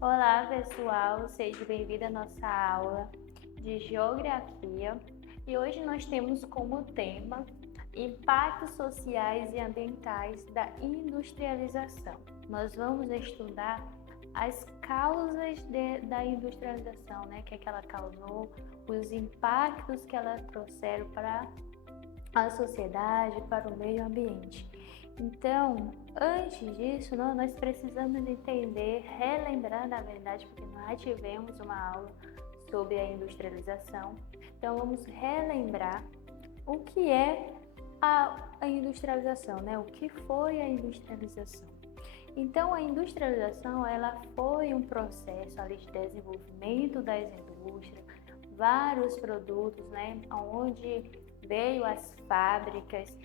Olá, pessoal, seja bem-vindo à nossa aula de Geografia. E hoje nós temos como tema impactos sociais e ambientais da industrialização. Nós vamos estudar as causas da industrialização, que é que ela causou, os impactos que ela trouxeram para a sociedade, para o meio ambiente. Então, antes disso, nós precisamos entender, relembrar, na verdade, porque nós já tivemos uma aula sobre a industrialização. Então, vamos relembrar o que é a industrialização, O que foi a industrialização? Então, a industrialização, ela foi um processo ali de desenvolvimento das indústrias, vários produtos, onde veio as fábricas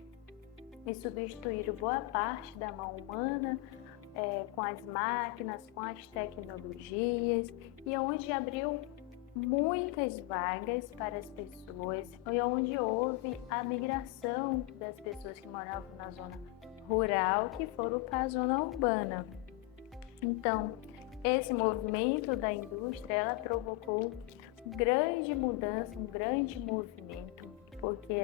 e substituíram boa parte da mão humana com as máquinas, com as tecnologias, e onde abriu muitas vagas para as pessoas, e onde houve a migração das pessoas que moravam na zona rural, que foram para a zona urbana. Então, esse movimento da indústria, ela provocou grande mudança, um grande movimento, porque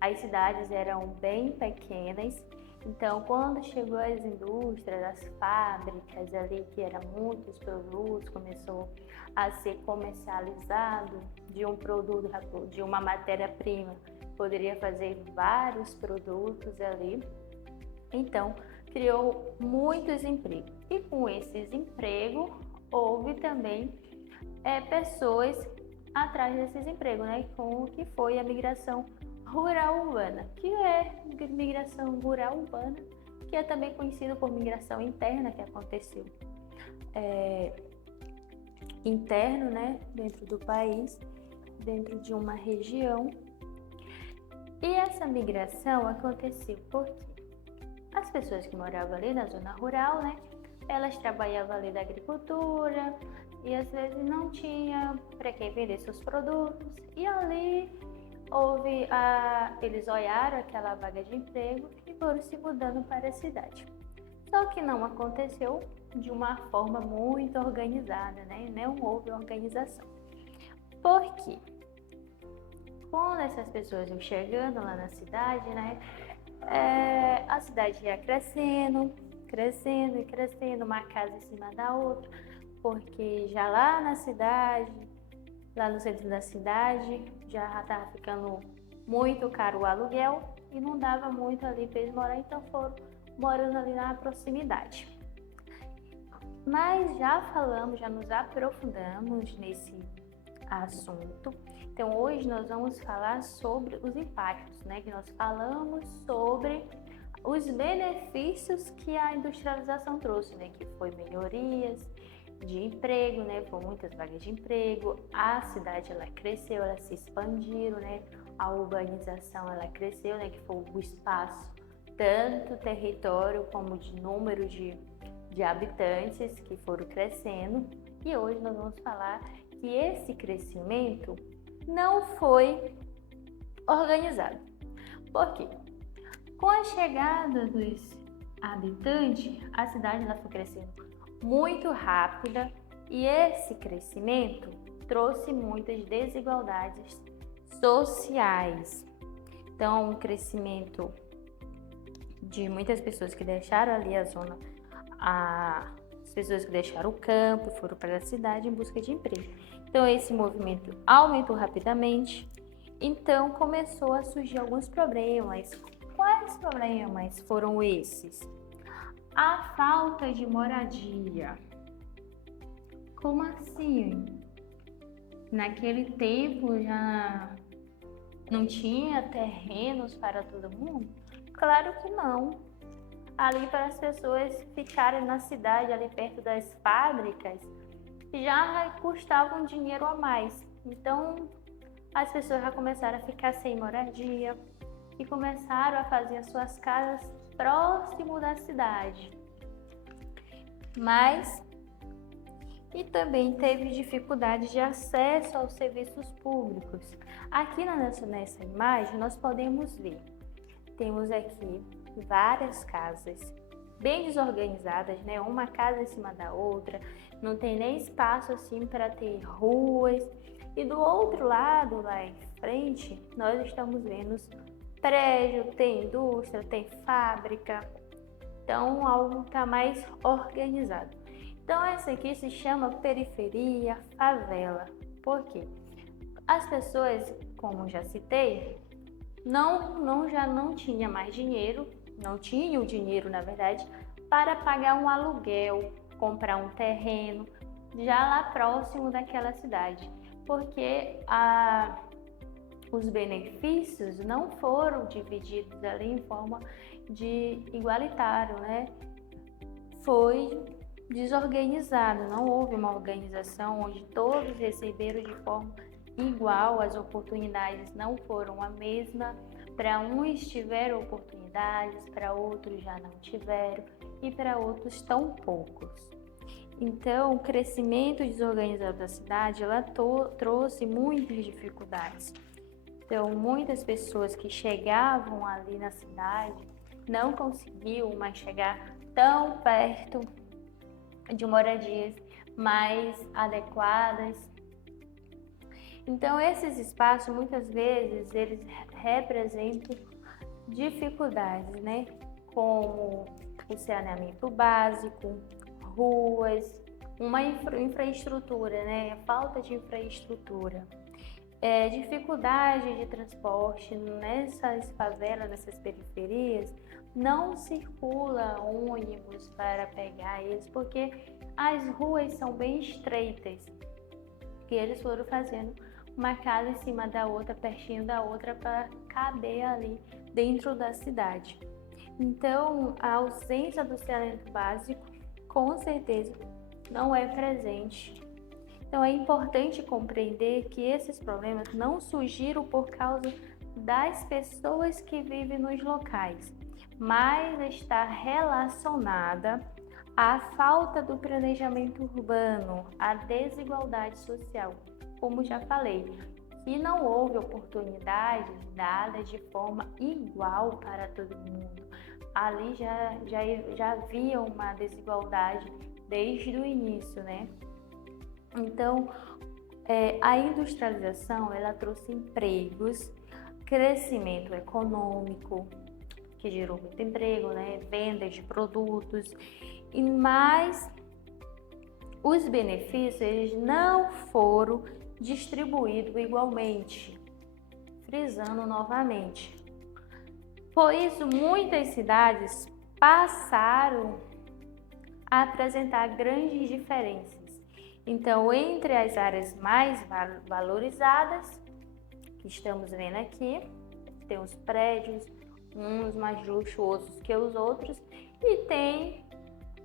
as cidades eram bem pequenas. Então, quando chegou as indústrias, as fábricas ali, que eram muitos produtos, começou a ser comercializado de um produto, de uma matéria-prima, poderia fazer vários produtos ali. Então, criou muitos empregos. E com esses empregos, houve também pessoas atrás desses empregos, com o que foi a migração rural urbana, que é migração rural urbana, que é também conhecido por migração interna, que aconteceu interno, dentro do país, dentro de uma região. E essa migração aconteceu porque as pessoas que moravam ali na zona rural, elas trabalhavam ali da agricultura e às vezes não tinha para quem vender seus produtos, e ali eles olharam aquela vaga de emprego e foram se mudando para a cidade. Só que não aconteceu de uma forma muito organizada, Não houve organização. Por quê? Quando essas pessoas iam chegando lá na cidade, a cidade ia crescendo, uma casa em cima da outra, porque já lá na cidade, lá no centro da cidade, já estava ficando muito caro o aluguel e não dava muito ali para eles morar, então foram morando ali na proximidade. Mas já nos aprofundamos nesse assunto. Então hoje nós vamos falar sobre os impactos, que nós falamos sobre os benefícios que a industrialização trouxe, que foi melhorias de emprego, foram muitas vagas de emprego, a cidade ela cresceu, ela se expandiu, a urbanização ela cresceu, que foi o espaço, tanto território como de número de habitantes que foram crescendo. E hoje nós vamos falar que esse crescimento não foi organizado. Por quê? Com a chegada dos habitantes, a cidade ela foi crescendo muito rápida, e esse crescimento trouxe muitas desigualdades sociais. Então, um crescimento de muitas pessoas que deixaram ali a zona, as pessoas que deixaram o campo, foram para a cidade em busca de emprego. Então, esse movimento aumentou rapidamente. Então, começou a surgir alguns problemas. Quais problemas foram esses? A falta de moradia. Como assim? Naquele tempo já não tinha terrenos para todo mundo? Claro que não. Ali para as pessoas ficarem na cidade, ali perto das fábricas, já custava um dinheiro a mais. Então, as pessoas já começaram a ficar sem moradia e começaram a fazer as suas casas próximo da cidade. E também teve dificuldade de acesso aos serviços públicos. Aqui nessa imagem nós podemos ver, temos aqui várias casas bem desorganizadas, né? Uma casa em cima da outra, não tem nem espaço assim para ter ruas. E do outro lado, lá em frente, nós estamos vendo prédio, tem indústria, tem fábrica. Então, algo está mais organizado. Então, essa aqui se chama periferia, favela. Por quê? As pessoas, como já citei, já não tinha mais dinheiro, não tinham dinheiro, na verdade, para pagar um aluguel, comprar um terreno já lá próximo daquela cidade, porque os benefícios não foram divididos ali em forma de igualitário, né? Foi desorganizado, não houve uma organização onde todos receberam de forma igual, as oportunidades não foram a mesma. Para uns tiveram oportunidades, para outros já não tiveram e para outros tão poucos. Então, o crescimento desorganizado da cidade, ela trouxe muitas dificuldades. Então, muitas pessoas que chegavam ali na cidade não conseguiam mais chegar tão perto de moradias mais adequadas. Então, esses espaços, muitas vezes, eles representam dificuldades, né? Como o saneamento básico, ruas, uma infraestrutura, né? Falta de infraestrutura. Dificuldade de transporte nessas favelas, nessas periferias, não circula ônibus para pegar eles, porque as ruas são bem estreitas, que eles foram fazendo uma casa em cima da outra, pertinho da outra, para caber ali dentro da cidade. Então, a ausência do saneamento básico, com certeza, não é presente. Então, é importante compreender que esses problemas não surgiram por causa das pessoas que vivem nos locais, mas está relacionada à falta do planejamento urbano, à desigualdade social, como já falei, que não houve oportunidades dadas de forma igual para todo mundo. Ali já havia uma desigualdade desde o início, né? Então, a industrialização, ela trouxe empregos, crescimento econômico, que gerou muito emprego, né? Venda de produtos, mas os benefícios eles não foram distribuídos igualmente, frisando novamente. Por isso, muitas cidades passaram a apresentar grandes diferenças. Então, entre as áreas mais valorizadas, que estamos vendo aqui, tem os prédios, uns mais luxuosos que os outros, e tem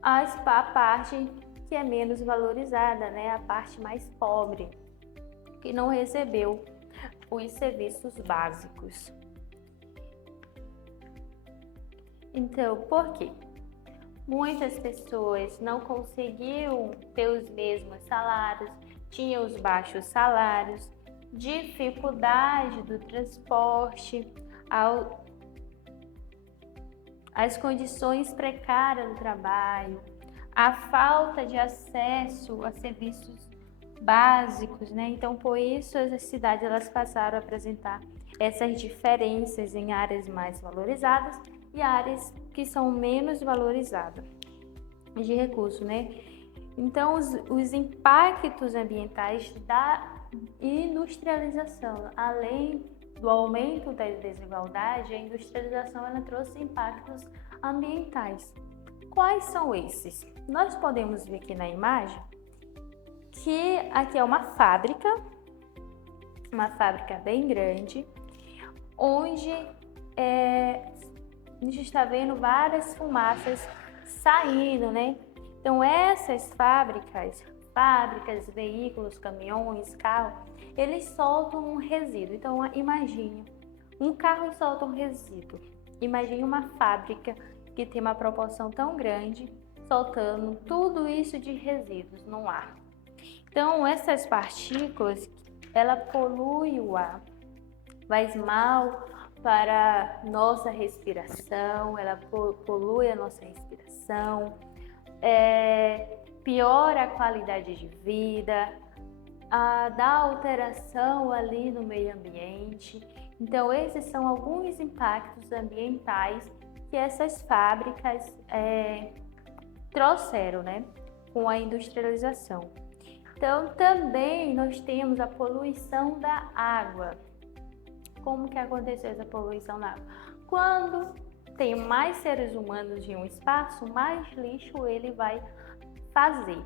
a parte que é menos valorizada, né? A parte mais pobre, que não recebeu os serviços básicos. Então, por quê? Muitas pessoas não conseguiam ter os mesmos salários, tinham os baixos salários, dificuldade do transporte, as condições precárias do trabalho, a falta de acesso a serviços básicos, né? Então, por isso, as cidades elas passaram a apresentar essas diferenças em áreas mais valorizadas e áreas que são menos valorizadas de recurso, né? Então, os impactos ambientais da industrialização, além do aumento da desigualdade, a industrialização ela trouxe impactos ambientais. Quais são esses? Nós podemos ver aqui na imagem que aqui é uma fábrica bem grande, onde a gente está vendo várias fumaças saindo, né? Então essas fábricas, veículos, caminhões, carros, eles soltam um resíduo. Então imagine, um carro solta um resíduo. Imagine uma fábrica que tem uma proporção tão grande, soltando tudo isso de resíduos no ar. Então essas partículas, ela polui o ar, faz mal para nossa respiração, ela polui a nossa respiração. poluição, piora a qualidade de vida, dá alteração ali no meio ambiente. Então, esses são alguns impactos ambientais que essas fábricas trouxeram, né, com a industrialização. Então, também nós temos a poluição da água. Como que aconteceu essa poluição da água? Quando tem mais seres humanos em um espaço, mais lixo ele vai fazer.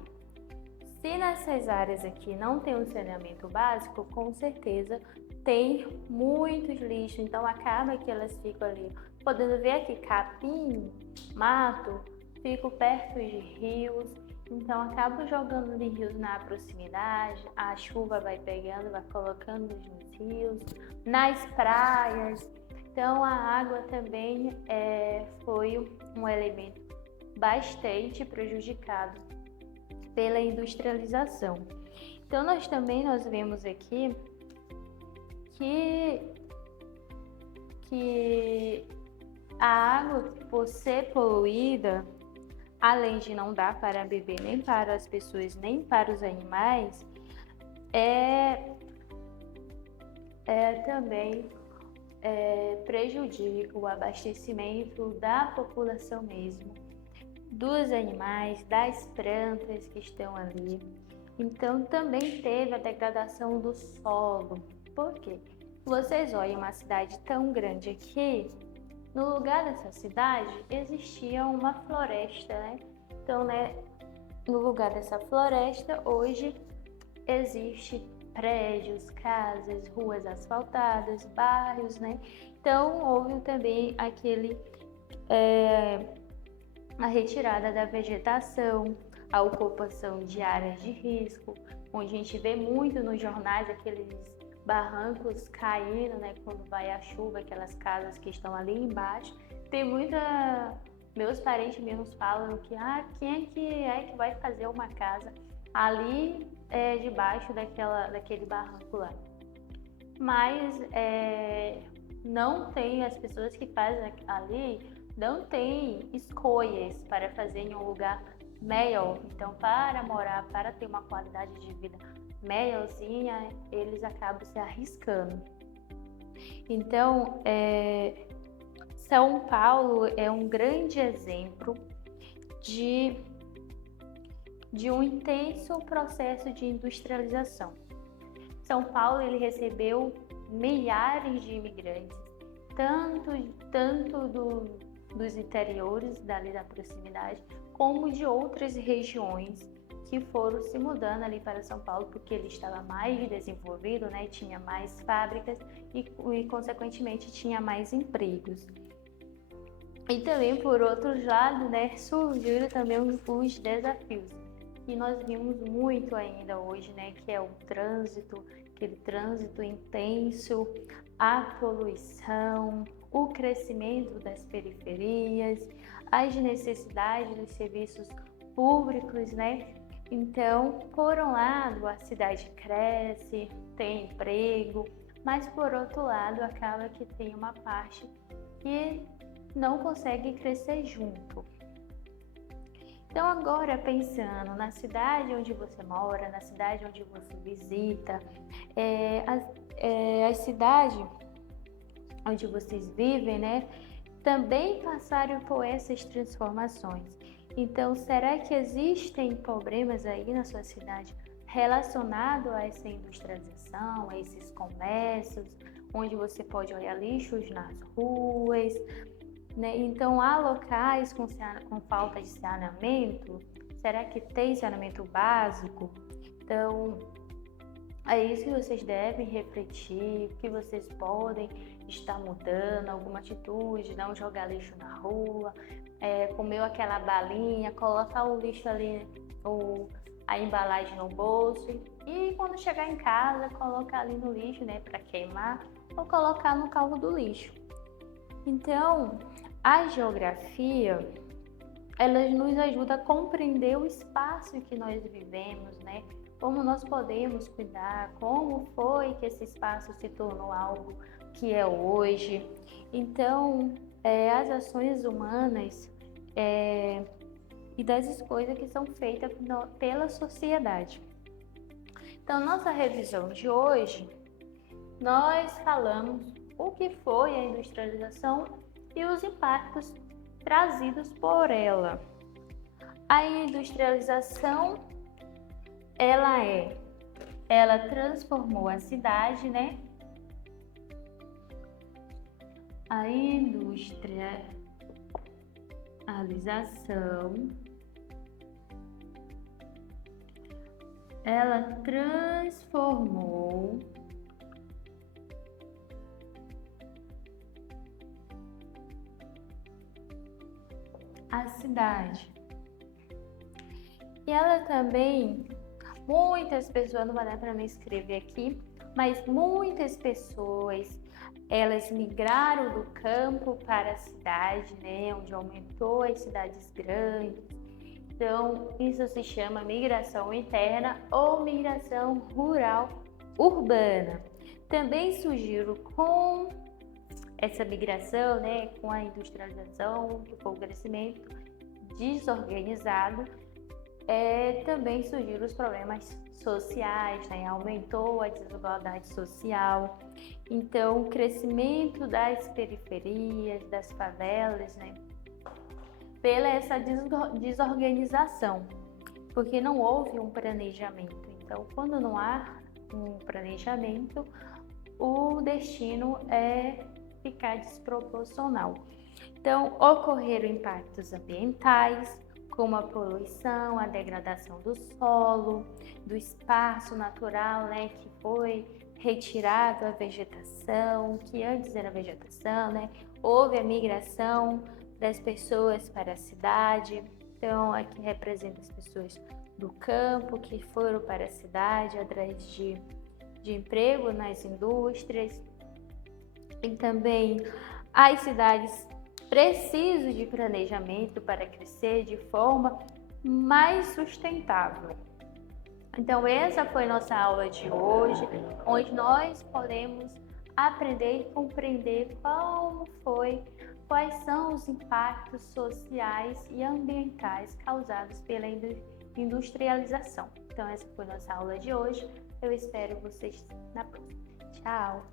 Se nessas áreas aqui não tem um saneamento básico, com certeza tem muitos lixos, então acaba que elas ficam ali. Podendo ver aqui capim, mato, fico perto de rios, então acabo jogando de rios na proximidade, a chuva vai pegando, vai colocando nos rios, nas praias. Então a água também foi um elemento bastante prejudicado pela industrialização. Então nós vemos aqui que a água, por ser poluída, além de não dar para beber nem para as pessoas nem para os animais, também prejudica o abastecimento da população mesmo, dos animais, das plantas que estão ali. Então também teve a degradação do solo. Por quê? Vocês olhem uma cidade tão grande aqui, no lugar dessa cidade existia uma floresta, né? Então, né, no lugar dessa floresta hoje existe prédios, casas, ruas asfaltadas, bairros, né? Então houve também a retirada da vegetação, a ocupação de áreas de risco, onde a gente vê muito nos jornais aqueles barrancos caindo, né, quando vai a chuva, aquelas casas que estão ali embaixo. Tem meus parentes mesmos falam que quem é que vai fazer uma casa ali debaixo daquele barranco lá. Mas não tem, as pessoas que fazem ali não têm escolhas para fazer em um lugar melhor. Então, para morar, para ter uma qualidade de vida melhorzinha, eles acabam se arriscando. Então, São Paulo é um grande exemplo de um intenso processo de industrialização. São Paulo ele recebeu milhares de imigrantes, tanto dos interiores, dali da proximidade, como de outras regiões que foram se mudando ali para São Paulo, porque ele estava mais desenvolvido, né? Tinha mais fábricas e consequentemente tinha mais empregos. E também, por outro lado, né, surgiram também os desafios que nós vimos muito ainda hoje, né, que é o trânsito, aquele trânsito intenso, a poluição, o crescimento das periferias, as necessidades dos serviços públicos, né? Então, por um lado, a cidade cresce, tem emprego, mas por outro lado, acaba que tem uma parte que não consegue crescer junto. Então, agora pensando na cidade onde você mora, na cidade onde você visita, a cidade onde vocês vivem, né, também passaram por essas transformações. Então, será que existem problemas aí na sua cidade relacionados a essa industrialização, a esses comércios, onde você pode olhar lixos nas ruas, né? Então, há locais com falta de saneamento? Será que tem saneamento básico? Então, é isso que vocês devem refletir, que vocês podem estar mudando, alguma atitude, não jogar lixo na rua, comeu aquela balinha, colocar o lixo ali, a embalagem no bolso e quando chegar em casa, colocar ali no lixo, né, para queimar ou colocar no carro do lixo. Então, a geografia, ela nos ajuda a compreender o espaço que nós vivemos, né? Como nós podemos cuidar, como foi que esse espaço se tornou algo que é hoje. Então, as ações humanas e das escolhas que são feitas pela sociedade. Então, nossa revisão de hoje, nós falamos o que foi a industrialização e os impactos trazidos por ela. A industrialização, ela transformou a cidade, né? A industrialização, ela transformou a cidade. E ela também, muitas pessoas, não vai dar para me escrever aqui, mas muitas pessoas, elas migraram do campo para a cidade, né, onde aumentou as cidades grandes. Então, isso se chama migração interna ou migração rural urbana. Também surgiram com essa migração, né, com a industrialização, com o crescimento desorganizado, também surgiram os problemas sociais, né, aumentou a desigualdade social. Então, o crescimento das periferias, das favelas, né, pela essa desorganização, porque não houve um planejamento. Então, quando não há um planejamento, o destino é ficar desproporcional. Então, ocorreram impactos ambientais, como a poluição, a degradação do solo, do espaço natural, né, que foi retirado a vegetação, que antes era vegetação, né? Houve a migração das pessoas para a cidade. Então, aqui representa as pessoas do campo que foram para a cidade atrás de emprego nas indústrias. E também as cidades precisam de planejamento para crescer de forma mais sustentável. Então, essa foi nossa aula de hoje, onde nós podemos aprender e compreender quais são os impactos sociais e ambientais causados pela industrialização. Então, essa foi nossa aula de hoje. Eu espero vocês na próxima. Tchau!